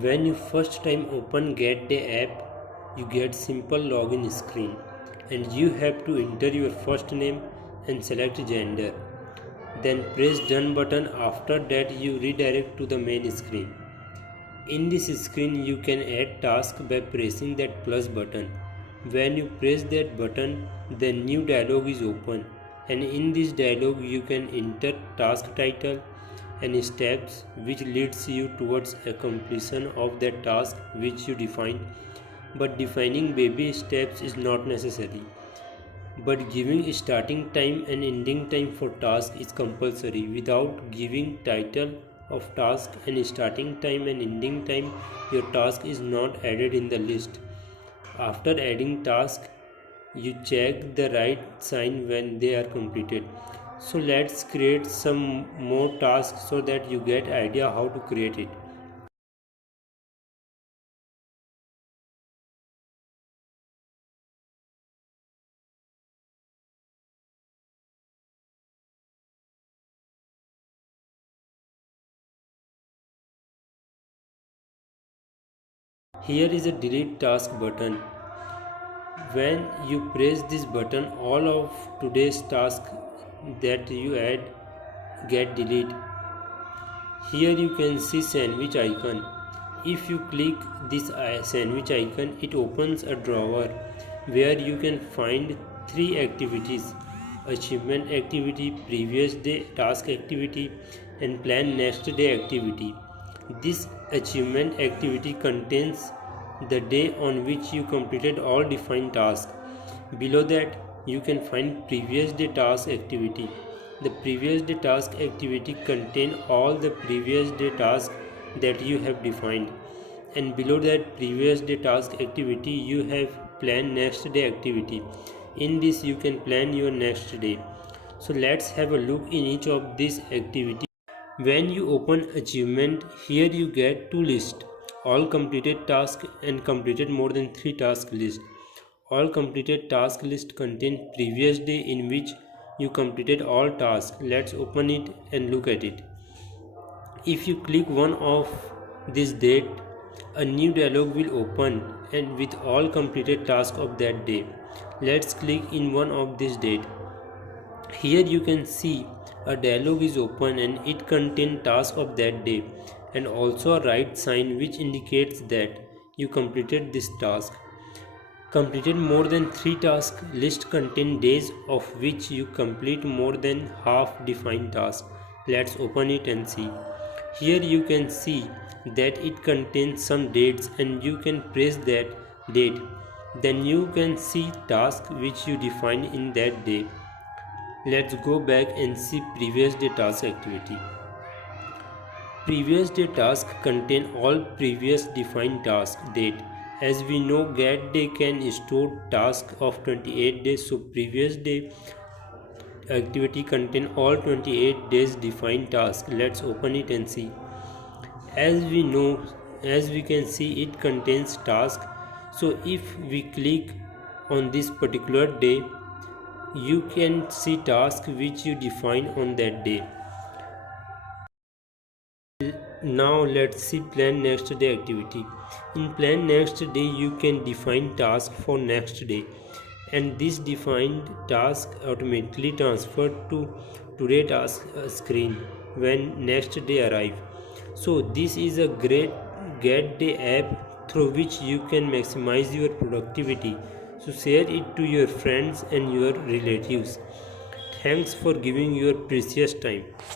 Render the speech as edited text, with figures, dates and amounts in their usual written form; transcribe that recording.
When you first time open Get Day app, you get simple login screen and you have to enter your first name and select gender. Then press done button. After that you redirect to the main screen. In this screen you can add task by pressing that plus button. When you press that button, the new dialog is open and in this dialog you can enter task title and steps which leads you towards a completion of that task which you define. But defining baby steps is not necessary. But giving starting time and ending time for task is compulsory. Without giving title of task and starting time and ending time, your task is not added in the list. After adding task, you check the right sign when they are completed. So let's create some more tasks so that you get idea how to create it. Here is a delete task button. When you press this button, all of today's tasks that you add get deleted. Here you can see sandwich icon. If you click this sandwich icon, it opens a drawer where you can find three activities: achievement activity, previous day task activity, and plan next day activity. This achievement activity contains the day on which you completed all defined tasks. Below that, you can find previous day task activity. The previous day task activity contain all the previous day tasks that you have defined. And below that previous day task activity, you have plan next day activity. In this, you can plan your next day. So let's have a look in each of these activities. When you open achievement, here you get two lists: all completed tasks and completed more than 3 task list. All completed task list contain previous day in which you completed all tasks. Let's open it and look at it. If you click one of this date, a new dialog will open and with all completed tasks of that day. Let's click in one of this date. Here you can see a dialog is open and it contains tasks of that day and also a right sign which indicates that you completed this task. Completed more than 3 tasks list contain days of which you complete more than half defined task. Let's open it and see. Here you can see that it contains some dates and you can press that date. Then you can see task which you define in that day. Let's go back and see previous day task activity. Previous day task contain all previous defined task date. As we know, get day can store task of 28 days, so previous day activity contain all 28 days defined task. Let's open it and see. As we know, as we can see, it contains task. So if we click on this particular day, you can see task which you define on that day. Now let's see plan next day activity. In plan next day, you can define task for next day and this defined task automatically transferred to today task screen when next day arrive. So this is a great get day app through which you can maximize your productivity. So share it to your friends and your relatives. Thanks for giving your precious time.